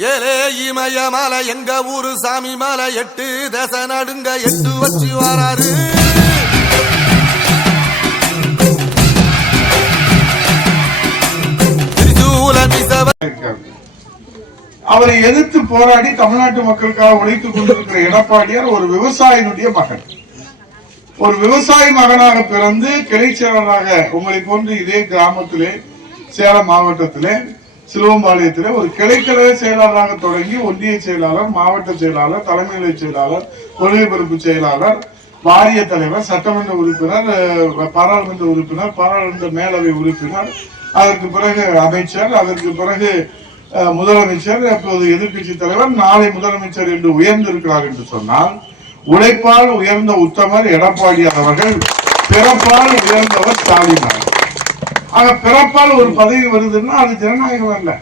ஏலே இமய மலை எங்க ஊரு சாமி மலை எட்டு தச நடுங்க எட்டு வச்சு வராரு. அவரை எதிர்த்து போராடி தமிழ்நாட்டு மக்களுக்காக உழைத்துக் கொண்டிருக்கிற எடப்பாடியார் ஒரு விவசாயினுடைய மகன். ஒரு விவசாயி மகனாக பிறந்து கிளை செயலராக உங்களை போன்று இதே கிராமத்திலே சேலம் மாவட்டத்திலே சிலுவம்பாளையத்தில் ஒரு கிளைக்கழக செயலாளராக தொடங்கி ஒன்றிய செயலாளர் மாவட்ட செயலாளர் தலைமை செயலாளர் கொள்கை செயலாளர் வாரிய தலைவர் சட்டமன்ற உறுப்பினர் பாராளுமன்ற உறுப்பினர் பாராளுமன்ற மேலவை உறுப்பினர் அதற்கு பிறகு அமைச்சர் அதற்கு பிறகு முதலமைச்சர் அப்போது எதிர்கட்சி தலைவர் நாளை முதலமைச்சர் என்று உயர்ந்திருக்கிறார் என்று சொன்னால் உழைப்பால் உயர்ந்த உத்தமர் எடப்பாடி அவர்கள் பிறப்பால் உயர்ந்தவர் ஸ்டாலின் அவர்கள். ஆனால் பிறப்பால் ஒரு பதவி வருதுன்னா அது ஜனநாயகம் அல்ல.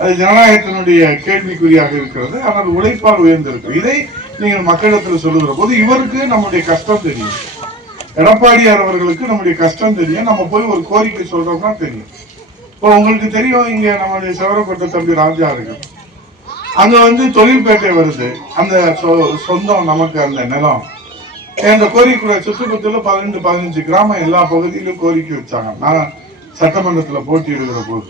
அது ஜனநாயகத்தினுடைய கேள்விக்குறியாக இருக்கிறது ஆனால் உழைப்பால் உயர்ந்திருக்கு இதை நீங்கள் மக்களிடத்தில் சொல்லுகிற போது இவருக்கு நம்முடைய கஷ்டம் தெரியும். எடப்பாடியார் அவர்களுக்கு நம்முடைய கஷ்டம் தெரியும். நம்ம போய் ஒரு கோரிக்கை சொல்றோம்னா தெரியும். இப்போ உங்களுக்கு தெரியும் இங்க நம்முடைய செவரப்பட்ட தம்பி ராஜா இருக்கு அங்க வந்து தொழில்பேட்டை வருது. அந்த சொ- சொந்தம் நமக்கு அந்த நிலம். எங்க கோரிக்கை சுற்றுப்புறத்துல பதினெண்டு பதினஞ்சு கிராமம் எல்லா பகுதியிலும் கோரிக்கை வச்சாங்க. நான் சட்டமன்றத்துல போட்டியிடுகிற போது.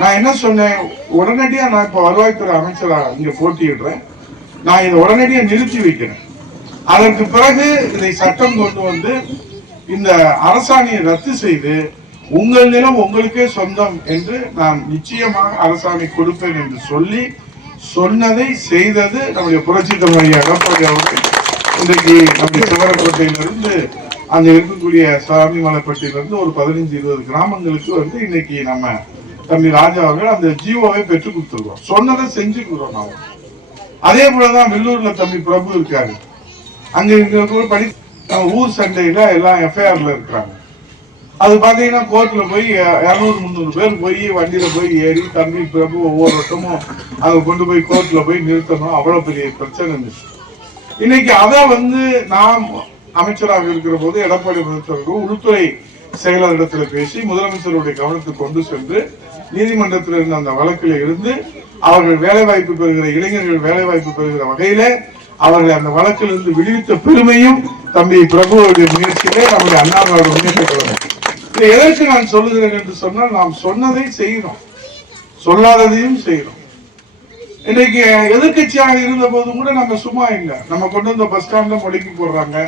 நான் என்ன சொன்னேன்? உடனடியா நான் இப்ப வருவாய்த்துறை அமைச்சரா இங்க போட்டியிடுறேன். நான் இதை உடனடியா நிறுத்தி வைக்கிறேன். அதற்கு பிறகு இதை சட்டம் கொண்டு வந்து இந்த அரசாணையை ரத்து செய்து உங்கள் நிலம் உங்களுக்கே சொந்தம் என்று நான் நிச்சயமாக அரசாணை கொடுப்பேன் என்று சொல்லி சொன்னதை செய்தது நம்முடைய புரட்சி தலைவர் எடப்பாடி அவர்கள். இன்றைக்கு நம்ம சிவரக்கோட்டையிலிருந்து அங்க இருக்கக்கூடிய சாமி மலைப்பட்டியிலிருந்து ஒரு பதினஞ்சு இருபது கிராமங்களுக்கு வந்து இன்னைக்கு நம்ம தம்பி ராஜா அவர்கள் அந்த ஜீவோவை பெற்றுக் கொடுத்துருக்கோம். சொன்னதை செஞ்சுக்கிறோம் நாம. அதே போலதான் வெள்ளூர்ல தம்பி பிரபு இருக்காரு. அங்க இருக்கிற படி ஊர் சண்டையில எல்லாம் எஃப்ஐஆர்ல இருக்கிறாங்க. அது பாத்தீங்கன்னா கோர்ட்ல போய் இரநூறு முந்நூறு பேர் போய் வண்டியில போய் ஏறி தம்பி பிரபு ஒவ்வொரு வருஷமும் அதை கொண்டு போய் கோர்ட்ல போய் நிறுத்தணும். அவ்வளவு பெரிய பிரச்சனை இருந்துச்சு. இன்னைக்கு அதை வந்து நாம் அமைச்சராக இருக்கிற போது எடப்பாடி முதலமைச்சர் உள்துறை செயலரிடத்தில் பேசி முதலமைச்சருடைய கவனத்துக்கு கொண்டு சென்று நீதிமன்றத்தில் இருந்த அந்த வழக்கில் இருந்து அவர்கள் வேலைவாய்ப்பு பெறுகிற இளைஞர்கள் வேலைவாய்ப்பு பெறுகிற வகையில அவர்களை அந்த வழக்கில் இருந்து விடுவித்த பெருமையும் தம்பி பிரபுவுடைய முயற்சியிலே நம்முடைய அண்ணாமலோட முன்னேற்ற கழகம். எதற்கு நான் சொல்லுகிறேன் என்று சொன்னால் நாம் சொன்னதை செய்கிறோம். சொல்லாததையும் செய்கிறோம். இன்னைக்கு எதிர்கட்சியாக இருந்த போதும் கூட நம்ம சும்மா இல்லை. நம்ம கொண்டு வந்த பஸ் ஸ்டாண்ட்ல முடக்கி போடுறாங்க.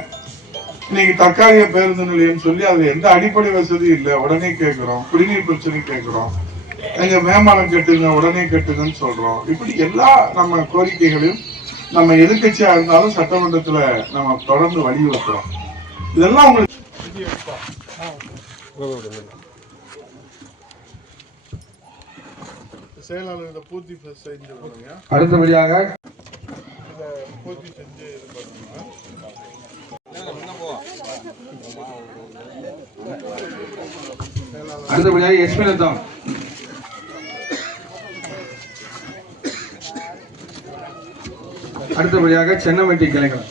இன்னைக்கு தற்காலிக பேருந்து நிலையம் சொல்லி அது எந்த அடிப்படை வசதி இல்லை. உடனே கேட்கிறோம் குடிநீர் பிரச்சனை கேட்கிறோம் எங்க மேம்பாலம் கட்டுங்க உடனே கட்டுங்கன்னு சொல்றோம். இப்படி எல்லா நம்ம கோரிக்கைகளையும் நம்ம எதிர்கட்சியா இருந்தாலும் சட்டமன்றத்துல நம்ம தொடர்ந்து வலியுறுத்துறோம். இதெல்லாம் உங்களுக்கு செயலாளர் இதை பூர்த்தி செஞ்சு அடுத்தபடியாக இதை பூர்த்தி செஞ்சு இது பண்ணுங்க. அடுத்தபடியாக எஸ்மினத்தம் அடுத்தபடியாக சென்னமட்டி கிளைகள்.